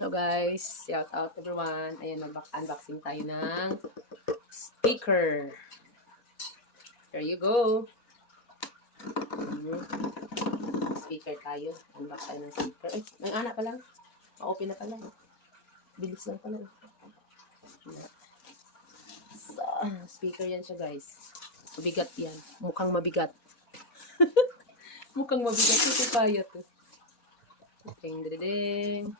Hello guys, shout out everyone. Ayan, mag-unboxing tayo ng speaker. There you go. Speaker tayo. Unbox tayo ng speaker. Ay, may anak pa lang. Ma-open na pala. Bilis lang pala. So, speaker yan siya guys. Mabigat yan. Mukhang mabigat. Mukhang mabigat. Ito kaya to. Ding ding ding.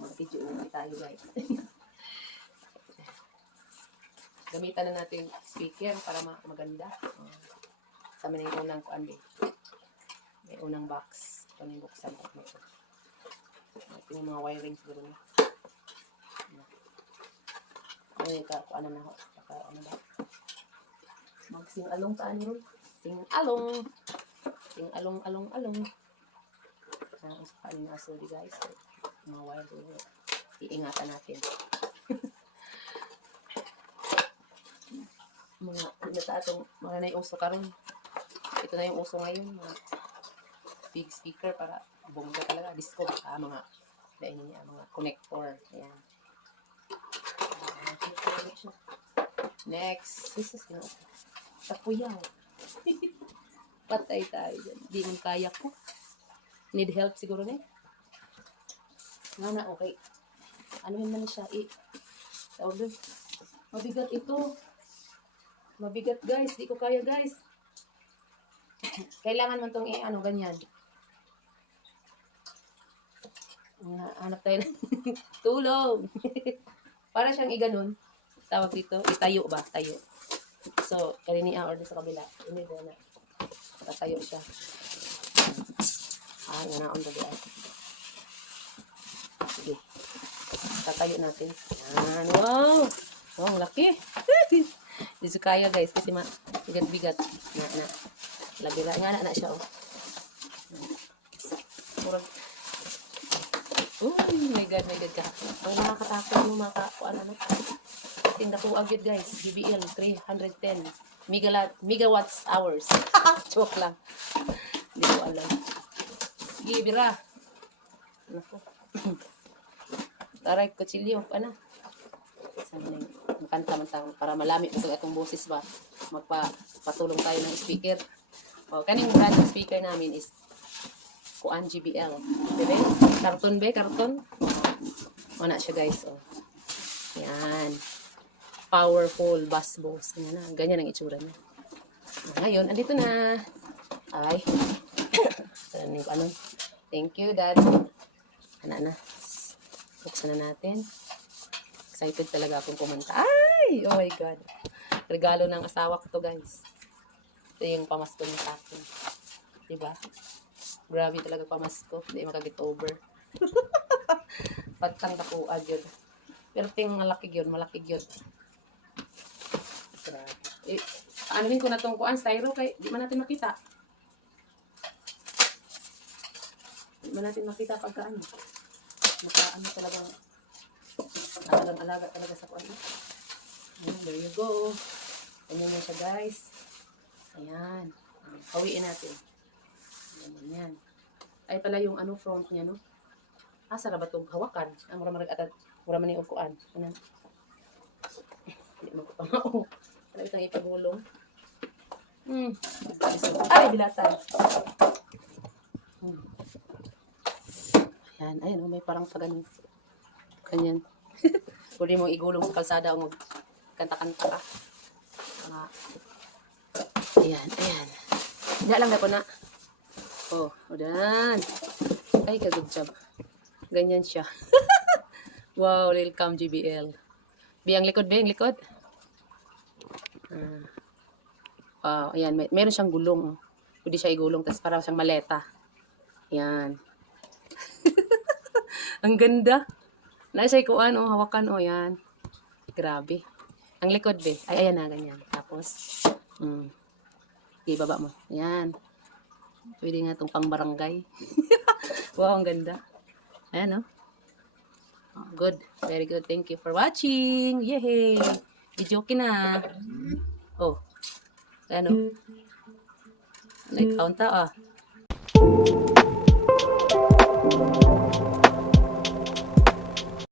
Mag-video ulit tayo guys. Gamitan na natin speaker para maganda. Sa may unang kuan din. May unang box. Ito na yung buksan ko. Ito yung mga wiring siguro na. Ay, kuan na ako. Ano ba? Mag-sing-along taan yun. Sing-along. Sing-along. Ang kanin na aso di guys. Mga wire. Iingatan natin. Mga na yung uso karon. Ito na yung uso ngayon. Mga big speaker para bongga talaga. Disco. Mga mga connector. Ayan. Next. Tapuyaw. Patay tayo dyan. Di man kaya ko. Need help siguro na eh. Nga okay. Ano yun man siya? Tawag doon. Mabigat ito. Mabigat guys. Di ko kaya guys. Kailangan man itong ganyan. Hanap tayo ng tulong. Para siyang iganon. Tawag dito. Itayo ba? Tayo. So, kanina order sa kabila. Ini ba na. Tatayo siya. Yan na on the day. Sige. Tatayo natin. Yan. Wow! Wow, laki. Di so kaya guys. Kasi bigat-bigat. Labila. Nga na siya. Murag. My God ka. Ang nakakatakot mo ano. Tinda ko agad guys. GBL 310 megawatts hours. Joke lang. Hindi ko alam. Sige, bira. Nako. Taray, kutsilyo. Ano? Sana yung makanta para malami ito itong boses ba. Magpatulong tayo ng speaker. O, kaning brand ng speaker namin is Kuan GBL. Diba? Karton ba? Karton? Wala siya guys. O. Yan. Powerful bass boss. Ganyan ang itsura niya. Ngayon, andito na. Ay. Ano? Thank you, Dad. Na. Buksan na natin. Excited talaga akong pumunta. Ay! Oh my God. Regalo ng asawa ko to, guys. Ito yung pamasko niya sa akin. Diba? Grabe talaga pamasko. Hindi makagit over. Patang takuan yun. Pero ting malaki yun. Grabe. Anuhin ko na itong kuan, styro, kay di man natin makita. Di man natin makita pagka ano. Talagang alaga talaga sa kuan. There you go. Ganyan na siya guys. Ayan. Hawiin natin. Ayan. Ay pala yung front niya, no? Sara ba itong hawakan? Ang mura man yung kuan. Ayan. Hindi mo ko pamao. Ano itong ipagulong? Ay, bilatan. Ayan, may parang paganin. Ganyan. Pwede mong igulong sa kalsada o magkanta-kanta ka. Ayan. Hindi lang na po na. Oh, udan. Ay, ka-good job. Ganyan siya. Wow, welcome GBL. Biyang likod. Wow, ayan. Meron siyang gulong. Pwede siya igulong. Tapos parang siyang maleta. Ayan. Ang ganda. Nasa ikuan, hawakan, yan. Grabe. Ang likod, be. Ay, ayan na, ganyan. Tapos, ibaba mo. Ayan. Pwede nga itong pang barangay. Wow, ang ganda. Ayan, good. Very good. Thank you for watching. Yay! Video na. Oh. Ayan, Like, count